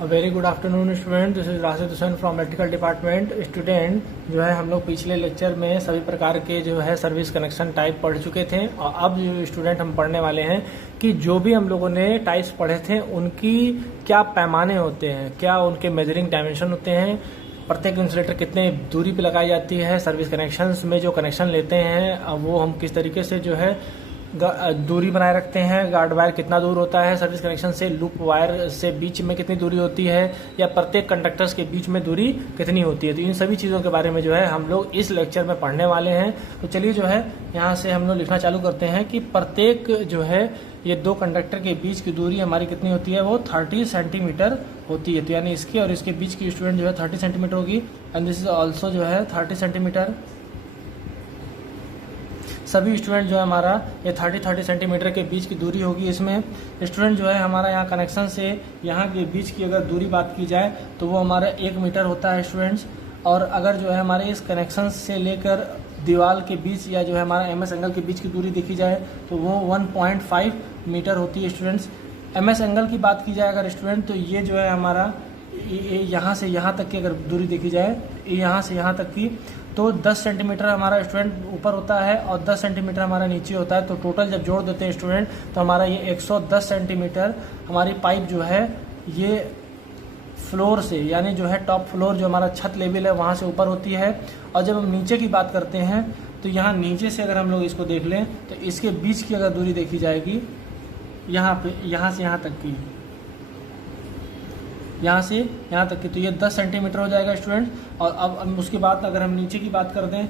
Very good afternoon student, this is Rashid Hussain from electrical department. Student जो है हम लोग पिछले लेक्चर में सभी प्रकार के जो है सर्विस कनेक्शन टाइप पढ़ चुके थे और अब जो स्टूडेंट हम पढ़ने वाले हैं कि जो भी हम लोगों ने टाइप्स पढ़े थे उनकी क्या पैमाने होते हैं, क्या उनके मेजरिंग डायमेंशन होते हैं, प्रत्येक इंसुलेटर कितने दूरी पे लगाई जाती है, सर्विस कनेक्शंस में जो कनेक्शन लेते हैं वो हम किस तरीके से जो है दूरी बनाए रखते हैं, गार्ड वायर कितना दूर होता है सर्विस कनेक्शन से, लूप वायर से बीच में कितनी दूरी होती है या प्रत्येक कंडक्टर्स के बीच में दूरी कितनी होती है। तो इन सभी चीज़ों के बारे में जो है हम लोग इस लेक्चर में पढ़ने वाले हैं। तो चलिए जो है यहाँ से हम लोग लिखना चालू करते हैं कि प्रत्येक जो है ये दो कंडक्टर के बीच की दूरी हमारी कितनी होती है, वो 30 सेंटीमीटर होती है। तो यानी इसके और इसके बीच की स्टूडेंट जो है 30 सेंटीमीटर होगी एंड दिस इज ऑल्सो जो है 30 सेंटीमीटर। सभी स्टूडेंट जो है हमारा ये 30 सेंटीमीटर के बीच की दूरी होगी। इसमें स्टूडेंट जो है हमारा यहाँ कनेक्शन से यहाँ के बीच की अगर दूरी बात की जाए तो वो हमारा 1 मीटर होता है स्टूडेंट्स। और अगर जो है हमारे इस कनेक्शन से लेकर दीवार के बीच या जो है हमारा एमएस एंगल के बीच की दूरी देखी जाए तो वो 1.5 मीटर होती है स्टूडेंट्स। एमएस एंगल की बात की जाए अगर स्टूडेंट तो ये जो है हमारा यहाँ से यहाँ तक की अगर दूरी देखी जाए, यहाँ से यहाँ तक की, तो 10 सेंटीमीटर हमारा स्टूडेंट ऊपर होता है और 10 सेंटीमीटर हमारा नीचे होता है। तो टोटल जब जोड़ देते हैं स्टूडेंट तो हमारा ये 110 सेंटीमीटर हमारी पाइप जो है ये फ्लोर से यानी जो है टॉप फ्लोर जो हमारा छत लेवल है वहाँ से ऊपर होती है। और जब हम नीचे की बात करते हैं तो यहाँ नीचे से अगर हम लोग इसको देख लें तो इसके बीच की अगर दूरी देखी जाएगी यहाँ पे, यहाँ से यहाँ तक की, यहाँ से यहाँ तक की, तो ये 10 सेंटीमीटर हो जाएगा स्टूडेंट। और अब उसके बाद अगर हम नीचे की बात कर दें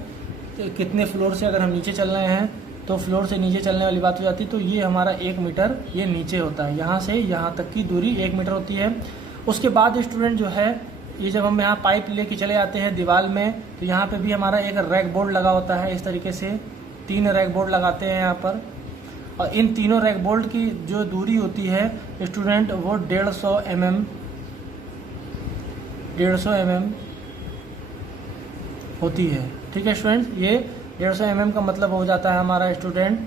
तो कितने फ्लोर से अगर हम नीचे चल रहे हैं तो फ्लोर से नीचे चलने वाली बात हो जाती है। तो ये हमारा 1 मीटर ये नीचे होता है, यहाँ से यहाँ तक की दूरी 1 मीटर होती है। उसके बाद स्टूडेंट जो है ये जब हम यहाँ पाइप लेके चले जाते हैं दीवार में तो यहाँ पे भी हमारा एक रैक बोर्ड लगा होता है। इस तरीके से 3 रैक बोर्ड लगाते हैं यहाँ पर और इन तीनों रैक बोर्ड की जो दूरी होती है स्टूडेंट वो 150 mm होती है। ठीक है स्टूडेंट, ये 150 mm का मतलब हो जाता है हमारा स्टूडेंट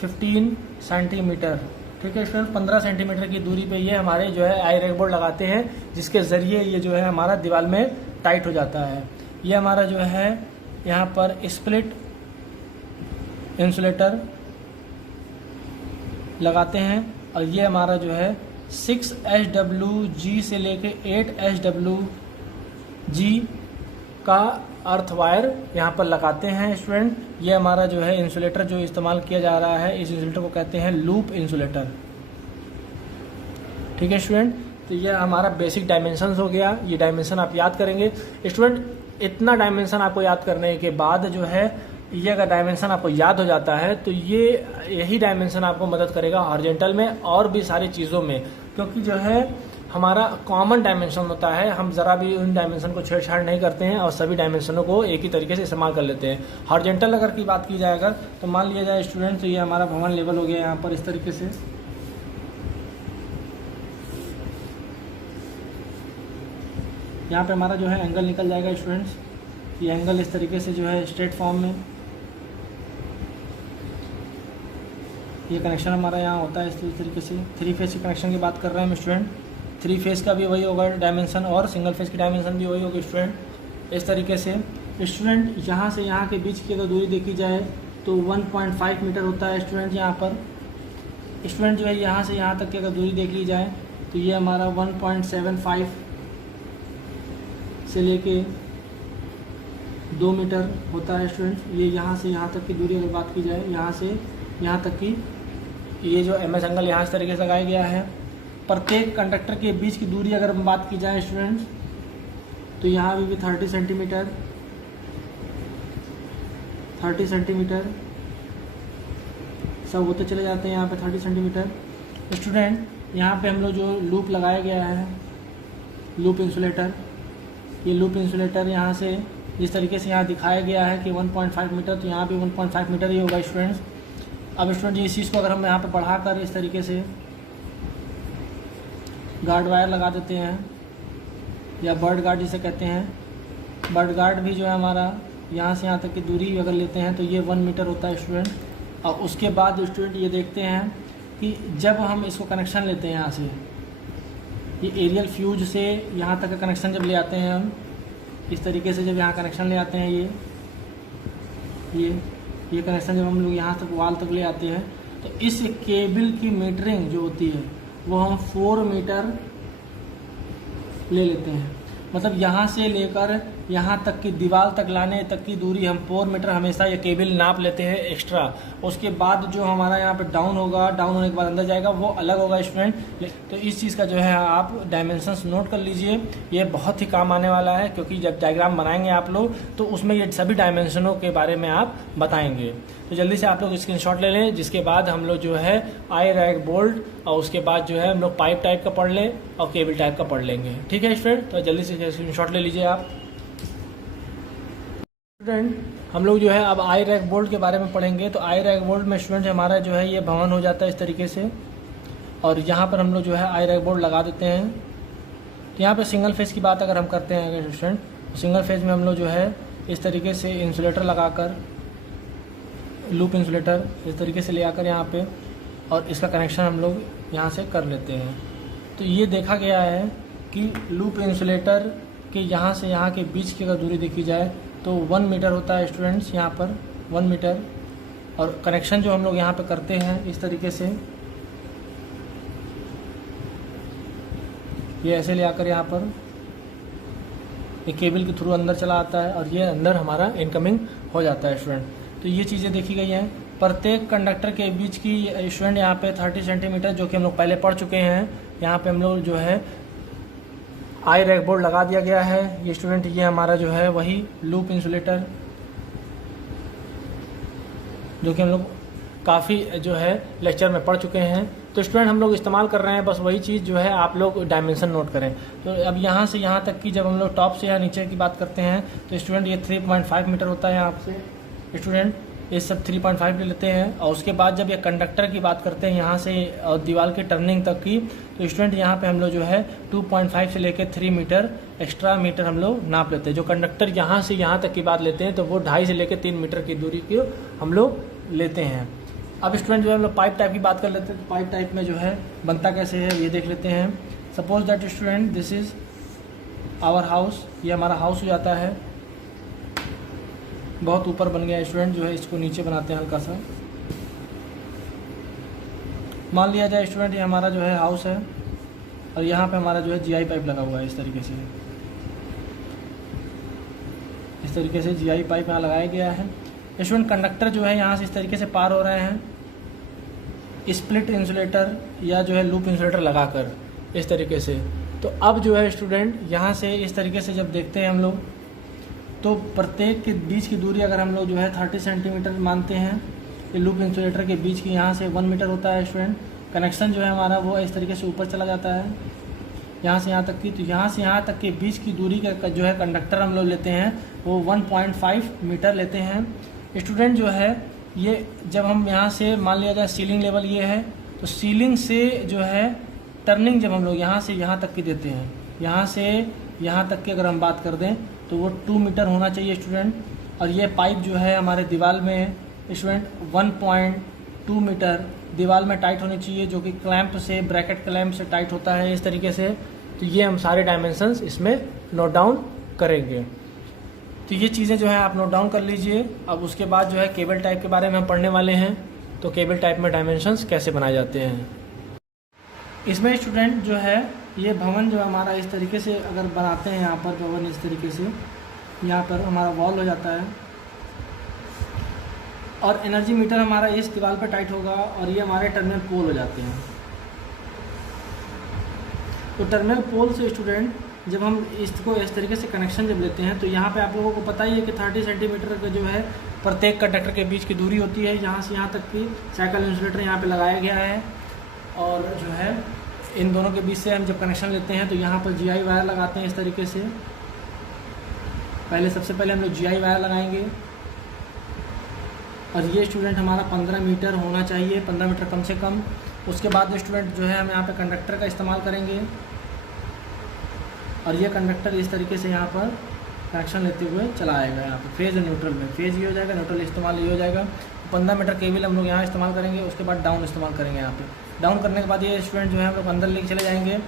15 सेंटीमीटर। ठीक है स्टूडेंट, 15 सेंटीमीटर की दूरी पे ये हमारे जो है आई रैक बोर्ड लगाते हैं जिसके ज़रिए ये जो है हमारा दीवार में टाइट हो जाता है। ये हमारा जो है यहाँ पर स्प्लिट इंसुलेटर लगाते हैं और ये हमारा जो है 6 HWG से लेके 8 HWG का अर्थ वायर यहाँ पर लगाते हैं स्टूडेंट। ये हमारा जो है इंसुलेटर जो इस्तेमाल किया जा रहा है इस इंसुलेटर को कहते हैं लूप इंसुलेटर। ठीक है स्टूडेंट, तो ये हमारा बेसिक डायमेंशंस हो गया। ये डायमेंशन आप याद करेंगे स्टूडेंट। इतना डायमेंशन आपको याद करने के बाद जो है ये अगर डायमेंशन आपको याद हो जाता है तो यही डायमेंशन आपको मदद करेगा हॉरिजॉन्टल में और भी सारी चीज़ों में, क्योंकि जो है हमारा कॉमन डायमेंशन होता है। हम ज़रा भी उन डायमेंशन को छेड़छाड़ नहीं करते हैं और सभी डायमेंशनों को एक ही तरीके से इस्तेमाल कर लेते हैं। हॉरिजॉन्टल अगर की बात की जाए अगर तो मान लिया जाए स्टूडेंट तो ये हमारा भवन लेवल हो गया यहाँ पर इस तरीके से। यहाँ पे हमारा जो है एंगल निकल जाएगा स्टूडेंट्स। ये एंगल इस तरीके से जो है स्ट्रेट फॉर्म में ये कनेक्शन हमारा यहाँ होता है इस तरीके से। 3 फेज के कनेक्शन की बात कर रहे हैं स्टूडेंट। 3 फेज का भी वही होगा डायमेंशन और सिंगल फेज की डायमेंशन भी वही होगी स्टूडेंट। इस तरीके से स्टूडेंट यहाँ से यहाँ के बीच की अगर दूरी देखी जाए तो 1.5 मीटर होता है स्टूडेंट। यहाँ पर स्टूडेंट जो है यहाँ से यहाँ तक की अगर दूरी देख ली जाए तो ये हमारा 1.75 से लेके 2 मीटर होता है स्टूडेंट। ये यहाँ से यहाँ तक की दूरी अगर बात की जाए, यहाँ से यहाँ तक की ये जो एमएस एंगल यहाँ इस तरीके से लगाया गया है। प्रत्येक कंडक्टर के बीच की दूरी अगर बात की जाए स्टूडेंट्स तो यहाँ भी 30 सेंटीमीटर सब होते चले जाते हैं यहाँ पे 30 सेंटीमीटर। स्टूडेंट यहाँ पे हम लोग जो लूप लगाया गया है लूप इंसुलेटर, ये लूप इंसुलेटर यहाँ से जिस तरीके से यहाँ दिखाया गया है कि 1.5 मीटर, तो यहाँ भी 1.5 मीटर ही होगा स्टूडेंट्स। अब स्टूडेंट इस चीज़ को अगर हम यहाँ पे बढ़ाकर इस तरीके से गार्ड वायर लगा देते हैं या बर्ड गार्ड जिसे कहते हैं, बर्ड गार्ड भी जो है हमारा यहाँ से यहाँ तक की दूरी अगर लेते हैं तो ये 1 मीटर होता है स्टूडेंट। और उसके बाद स्टूडेंट ये देखते हैं कि जब हम इसको कनेक्शन लेते हैं यहाँ से ये एरियल फ्यूज से यहाँ तक का कनेक्शन जब ले आते हैं हम, इस तरीके से जब यहाँ कनेक्शन ले आते हैं, ये कनेक्शन जब हम लोग यहाँ तक वाल तक ले आते हैं, तो इस केबल की मीटरिंग जो होती है वो हम 4 मीटर ले लेते हैं। मतलब यहाँ से लेकर यहाँ तक की दीवार तक लाने तक की दूरी हम 4 मीटर हमेशा ये केबल नाप लेते हैं एक्स्ट्रा। उसके बाद जो हमारा यहाँ पे डाउन होगा, डाउन होने के बाद अंदर जाएगा, वो अलग होगा स्टूडेंट। तो इस चीज़ का जो है आप डायमेंशंस नोट कर लीजिए, ये बहुत ही काम आने वाला है, क्योंकि जब डायग्राम बनाएंगे आप लोग तो उसमें ये सभी डायमेंशनों के बारे में आप बताएंगे। तो जल्दी से आप लोग स्क्रीनशॉट ले लें, जिसके बाद हम लोग जो है आई रैक बोल्ट और उसके बाद जो है हम लोग पाइप टाइप का पढ़ लें और केबल टाइप का पढ़ लेंगे। ठीक है स्टूडेंट, तो जल्दी से स्क्रीनशॉट ले लीजिए आप। स्टूडेंट हम लोग जो है अब आई रैक बोल्ट के बारे में पढ़ेंगे। तो आई रैक बोल्ट में स्टूडेंट हमारा जो है ये भवन हो जाता है इस तरीके से, और यहाँ पर हम लोग जो है आई रैक बोल्ट लगा देते हैं। तो यहाँ पे सिंगल फेज की बात अगर हम करते हैं अगर स्टूडेंट, तो सिंगल फेज में हम लोग जो है इस तरीके से इंसुलेटर लगाकर, लूप इंसुलेटर इस तरीके से ले आकर यहाँ पे, और इसका कनेक्शन हम लोग यहाँ से कर लेते हैं। तो ये देखा गया है कि लूप इंसुलेटर के यहाँ से यहाँ के बीच की अगर दूरी देखी जाए तो 1 मीटर होता है स्टूडेंट्स, यहाँ पर 1 मीटर। और कनेक्शन जो हम लोग यहाँ पे करते हैं इस तरीके से, ये ऐसे ले आकर यहाँ पर एक केबल के थ्रू अंदर चला आता है और ये अंदर हमारा इनकमिंग हो जाता है स्टूडेंट। तो ये चीज़ें देखी गई हैं। प्रत्येक कंडक्टर के बीच की स्टूडेंट यहाँ पे 30 सेंटीमीटर, जो कि हम लोग पहले पढ़ चुके हैं, यहाँ पे हम लोग जो है आई रैक बोर्ड लगा दिया गया है। ये स्टूडेंट ये हमारा जो है वही लूप इंसुलेटर, जो कि हम लोग काफ़ी जो है लेक्चर में पढ़ चुके हैं। तो स्टूडेंट हम लोग इस्तेमाल कर रहे हैं, बस वही चीज़ जो है आप लोग डायमेंशन नोट करें। तो अब यहाँ से यहाँ तक की जब हम लोग टॉप से या नीचे की बात करते हैं तो स्टूडेंट ये 3.5 मीटर होता है। आपसे स्टूडेंट ये सब 3.5 ले लेते हैं। और उसके बाद जब ये कंडक्टर की बात करते हैं यहाँ से और दीवार की टर्निंग तक की, तो स्टूडेंट यहाँ पे हम लोग जो है 2.5 से लेकर 3 मीटर एक्स्ट्रा मीटर हम लोग नाप लेते हैं। जो कंडक्टर यहाँ से यहाँ तक की बात लेते हैं तो वो 2.5 से लेकर 3 मीटर की दूरी की हम लोग लेते हैं। अब स्टूडेंट जो है हम लोग पाइप टाइप की बात कर लेते हैं। तो पाइप टाइप में जो है बनता कैसे है ये देख लेते हैं। Suppose that student this is our house, ये हमारा हाउस हो जाता है। बहुत ऊपर बन गया स्टूडेंट, जो है इसको नीचे बनाते हैं हल्का सा। मान लिया जाए स्टूडेंट ये हमारा जो है हाउस है और यहाँ पे हमारा जो है जीआई पाइप लगा हुआ है इस तरीके से। इस तरीके से जीआई पाइप यहाँ लगाया गया है। स्टूडेंट कंडक्टर जो है यहाँ से इस तरीके से पार हो रहे हैं स्प्लिट इंसुलेटर या जो है लूप इंसुलेटर लगाकर इस तरीके से। तो अब जो है स्टूडेंट यहाँ से इस तरीके से जब देखते हैं हम लोग, तो प्रत्येक के बीच की दूरी अगर हम लोग जो है 30 सेंटीमीटर मानते हैं, ये लूप इंसुलेटर के बीच की यहाँ से 1 मीटर होता है स्टूडेंट। कनेक्शन जो है हमारा वो इस तरीके से ऊपर चला जाता है यहाँ से यहाँ तक की। तो यहाँ से यहाँ तक के बीच की दूरी का जो है कंडक्टर हम लोग लेते हैं वो 1.5 मीटर लेते हैं स्टूडेंट। जो है ये जब हम यहाँ से मान लिया जाए सीलिंग लेवल ये है, तो सीलिंग से जो है टर्निंग जब हम लोग यहाँ से यहाँ तक की देते हैं, यहाँ से यहाँ तक की अगर हम बात कर दें तो वो 2 मीटर होना चाहिए स्टूडेंट। और ये पाइप जो है हमारे दीवार में स्टूडेंट 1.2 मीटर दीवार में टाइट होनी चाहिए, जो कि क्लैंप से, ब्रैकेट क्लैंप से टाइट होता है इस तरीके से। तो ये हम सारे डायमेंशंस इसमें नोट डाउन करेंगे। तो ये चीज़ें जो है आप नोट डाउन कर लीजिए। अब उसके बाद जो है केबल टाइप के बारे में हम पढ़ने वाले हैं। तो केबल टाइप में डायमेंशंस कैसे बनाए जाते हैं। इसमें स्टूडेंट जो है ये भवन जो हमारा इस तरीके से अगर बनाते हैं, यहाँ पर भवन इस तरीके से, यहाँ पर हमारा वॉल हो जाता है और एनर्जी मीटर हमारा इस दीवार पर टाइट होगा और ये हमारे टर्मिनल पोल हो जाते हैं। तो टर्मिनल पोल से स्टूडेंट जब हम इसको इस तरीके से कनेक्शन जब लेते हैं, तो यहाँ पे आप लोगों को पता ही है कि 30 सेंटीमीटर का जो है प्रत्येक कंडक्टर के बीच की दूरी होती है। यहाँ से यहाँ तक की साइकिल इंसुलेटर यहाँ पे लगाया गया है और जो है इन दोनों के बीच से हम जब कनेक्शन लेते हैं तो यहाँ पर जीआई वायर लगाते हैं इस तरीके से। सबसे पहले हम लोग जीआई वायर लगाएंगे और ये स्टूडेंट हमारा 15 मीटर होना चाहिए, 15 मीटर कम से कम। उसके बाद स्टूडेंट जो है हम यहाँ पे कंडक्टर का इस्तेमाल करेंगे और ये कंडक्टर इस तरीके से यहाँ पर कनेक्शन लेते हुए चला आएगा। यहाँ पर फेज़ और न्यूट्रल में, फेज़ ये हो जाएगा, न्यूट्रल इस्तेमाल ये हो जाएगा। 15 मीटर केबल हम लोग यहाँ इस्तेमाल करेंगे। उसके बाद डाउन इस्तेमाल करेंगे। यहाँ पे डाउन करने के बाद ये स्टूडेंट जो है हम लोग अंदर लेके चले जाएंगे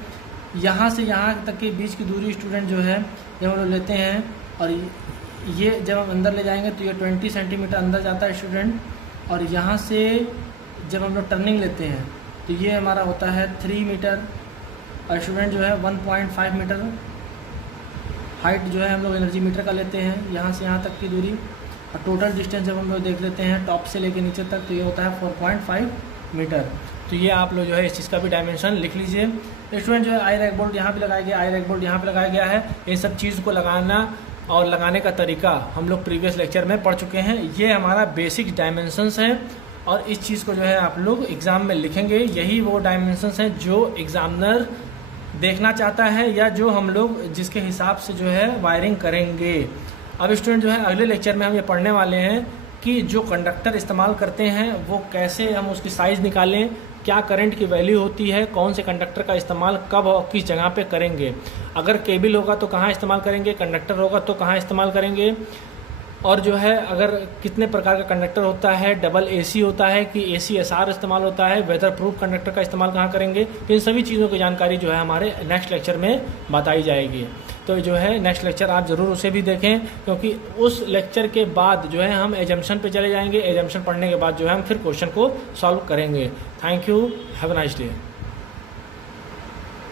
यहाँ से यहाँ तक के बीच की दूरी स्टूडेंट जो है जब हम लोग लेते हैं, और ये जब हम अंदर ले जाएंगे तो ये 20 सेंटीमीटर अंदर जाता है स्टूडेंट। और यहाँ से जब हम लोग टर्निंग लेते हैं तो ये हमारा होता है 3 मीटर, और स्टूडेंट जो है 1.5 मीटर हाइट जो है हम लोग एनर्जी मीटर का लेते हैं यहाँ से यहाँ तक की दूरी। और टोटल डिस्टेंस जब हम लोग देख लेते हैं टॉप से लेके नीचे तक तो ये होता है 4.5 मीटर। तो ये आप लोग जो है इस चीज़ का भी डायमेंशन लिख लीजिए। स्टूडेंट जो है आई रैक बोल्ट यहाँ पे लगाया गया, आई रैक बोल्ट यहाँ पे लगाया गया है। इन सब चीज़ को लगाना और लगाने का तरीका हम लोग प्रीवियस लेक्चर में पढ़ चुके हैं। ये हमारा बेसिक डायमेंशंस है और इस चीज़ को जो है आप लोग एग्ज़ाम में लिखेंगे। यही वो डायमेंशंस हैं जो एग्ज़ामिनर देखना चाहता है या जो हम लोग जिसके हिसाब से जो है वायरिंग करेंगे। अब स्टूडेंट जो है अगले लेक्चर में हम ये पढ़ने वाले हैं कि जो कंडक्टर इस्तेमाल करते हैं वो कैसे हम उसकी साइज़ निकालें, क्या करंट की वैल्यू होती है, कौन से कंडक्टर का इस्तेमाल कब और किस जगह पे करेंगे, अगर केबल होगा तो कहाँ इस्तेमाल करेंगे, कंडक्टर होगा तो कहाँ इस्तेमाल करेंगे, और जो है अगर कितने प्रकार का कंडक्टर होता है, डबल एसी होता है कि ACSR इस्तेमाल होता है, वेदर प्रूफ कंडक्टर का इस्तेमाल कहाँ करेंगे। तो इन सभी चीज़ों की जानकारी जो है हमारे नेक्स्ट लेक्चर में बताई जाएगी। तो जो है नेक्स्ट लेक्चर आप ज़रूर उसे भी देखें, क्योंकि उस लेक्चर के बाद जो है हम एजम्पशन पे चले जाएंगे। एजम्पशन पढ़ने के बाद जो है हम फिर क्वेश्चन को सॉल्व करेंगे। Thank you, have a nice day.